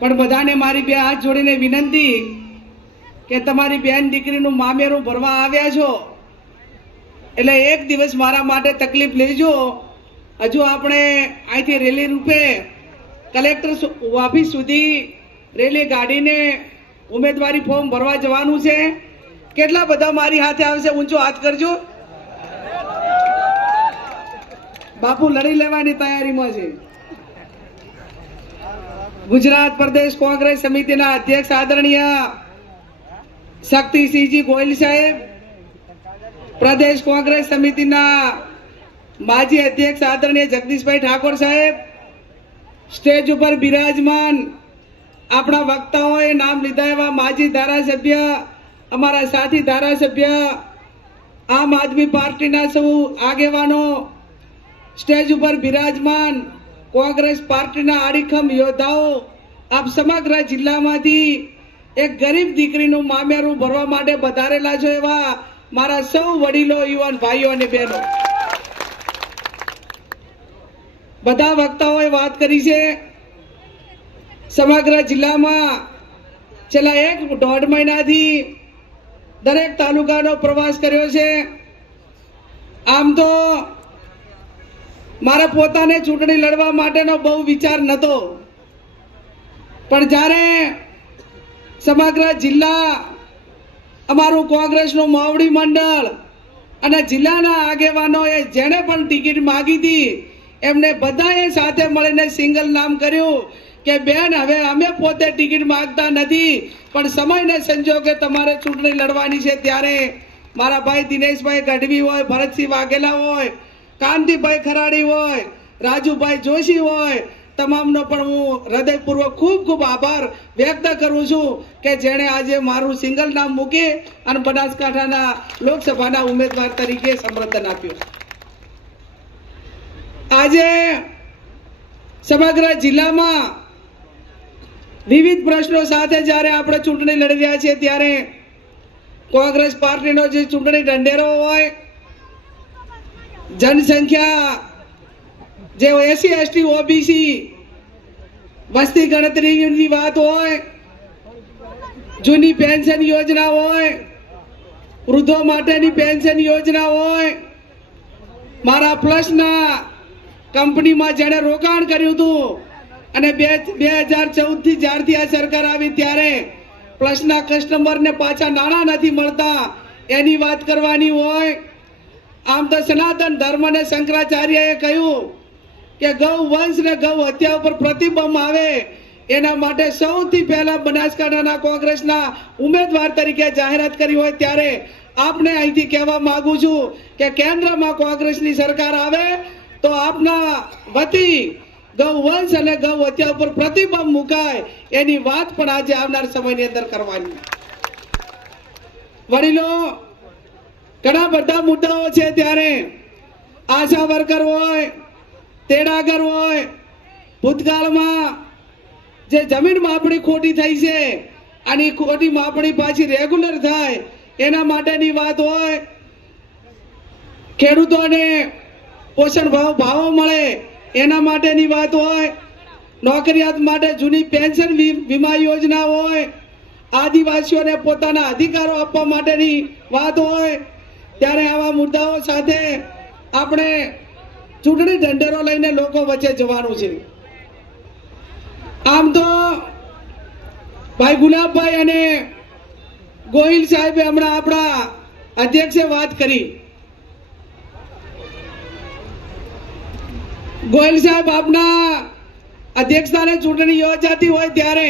પણ બધાને મારી બે હાથ જોડીને વિનંતી કે તમારી બેન દીકરીનું મામેરું ભરવા આવ્યા છો એટલે એક દિવસ મારા માટે તકલીફ લેજો। હજુ આપણે અહીંથી રેલી રૂપે કલેક્ટર ઓફિસ સુધી રેલી ગાડીને ઉમેદવારી ફોર્મ ભરવા જવાનું છે। કેટલા બધા મારી હાથે આવશે? ઊંચો હાથ કરજો। બાપુ લડી લેવાની તૈયારીમાં છે। ગુજરાત પ્રદેશ કોંગ્રેસ સમિતિના અધ્યક્ષ આદરણીય શક્તિસિંહજી ગોહિલ સાહેબ, પ્રદેશ કોંગ્રેસ સમિતિના માજી અધ્યક્ષ આદરણીય જગદીશભાઈ ઠાકોર સાહેબ, સ્ટેજ ઉપર બિરાજમાન આપણા વક્તાઓએ નામ લીધા એવા માજી ધારાસભ્ય, અમારા સાથી ધારાસભ્ય, આમ આદમી પાર્ટીના સૌ આગેવાનો, સ્ટેજ ઉપર બિરાજમાન કોંગ્રેસ પાર્ટીના આડીખમ યોદ્ધાઓ, આપ સમગ્ર જિલ્લામાંથી એક ગરીબ દીકરીનું મામેરું ભરવા માટે વધારેલા છો એવા મારા સૌ વડીલો, યુવાન ભાઈઓ અને બહેનો, બધા વક્તાઓએ વાત કરી છે। સમગ્ર જિલ્લામાં છેલ્લા 1.5 મહિનાથી દરેક તાલુકાનો પ્રવાસ કર્યો છે। આમ તો મારા પોતાને ચૂંટણી લડવા માટેનો બહુ વિચાર નહોતો, પણ જ્યારે સમગ્ર જિલ્લા અમારું કોંગ્રેસનું મોવડી મંડળ અને જિલ્લાના આગેવાનોએ જેણે પણ ટિકિટ માગી હતી એમને બધાએ સાથે મળીને સિંગલ નામ કર્યું કે બેન હવે અમે પોતે ટિકિટ માંગતા નથી, પણ સમયને સંજોગે તમારે ચૂંટણી લડવાની છે। ત્યારે મારા ભાઈ દિનેશભાઈ ગઢવી હોય, ભરતસિંહ વાઘેલા હોય, કાંતિભાઈ ખરાડી હોય, રાજુભાઈ જોશી હોય, તમામનો પણ હું હૃદયપૂર્વક ખૂબ ખૂબ આભાર વ્યક્ત કરું છું કે જેણે આજે મારું સિંગલ નામ મૂકી અને બનાસકાંઠાના લોકસભાના ઉમેદવાર તરીકે સમર્થન આપ્યું। આજે સમગ્ર જિલ્લામાં વિવિધ પ્રશ્નો સાથે જ્યારે આપણે ચૂંટણી લડી રહ્યા છીએ ત્યારે કોંગ્રેસ પાર્ટીનો જે ચૂંટણી ઢંઢેરો હોય, જનસંખ્યા જે SC ST OBC વસ્તી ગણતરીની વાત હોય, જૂની પેન્શન યોજના હોય, વૃદ્ધો માટેની પેન્શન યોજના હોય, મારા પ્લસના કંપનીમાં જેણે રોકાણ કર્યું હતું અને 2014 થી જ્યારથી આ સરકાર આવી ત્યારે પ્લસના કસ્ટમરને પાછા નાણાં નથી મળતા એની વાત કરવાની હોય। આમ તો સનાતન ધર્મ અને શંકરાચાર્યએ કહ્યું કે ગૌ વંશ ને ગૌ હત્યા ઉપર પ્રતિબંધ આવે એના માટે સૌથી પહેલા બનાસકાંઠાના કોંગ્રેસના ઉમેદવાર તરીકે જાહેરાત કરી હોય ત્યારે આપને અહીંથી કહેવા માંગુ છું કે કેન્દ્રમાં કોંગ્રેસની સરકાર આવે તો આપના વતી ગૌ વંશ અને ગૌ હત્યા ઉપર પ્રતિબંધ મુકાય એની વાત પણ આજે આવનાર સમયની અંદર કરવાની। વડીલો, ઘણા બધા મુદ્દાઓ છે ત્યારે આશા વર્કર હોય, તેડાગર હોય, ભૂતકાળમાં જે જમીન માપણી ખોટી થઈ છે અને ખોટી માપણી પાછી રેગ્યુલર થાય એના માટેની વાત હોય, ખેડૂતોને પોષણ ભાવો મળે એના માટેની વાત હોય, નોકરિયાત માટે જૂની પેન્શન વીમા યોજના હોય, આદિવાસીઓને પોતાના અધિકારો આપવા માટેની વાત હોય ત્યારે આવા મુદ્દાઓ સાથે આપણે ચૂંટણી ઢંઢેરો લઈને લોકો વચ્ચે જવાનું છે। આમ તો ભાઈ ગુલાબભાઈ અને ગોહિલ સાહેબે હમણાં આપણા અધ્યક્ષે વાત કરી। ગોહિલ સાહેબ, આપના અધ્યક્ષતાને ચૂંટણી યોજાતી હોય ત્યારે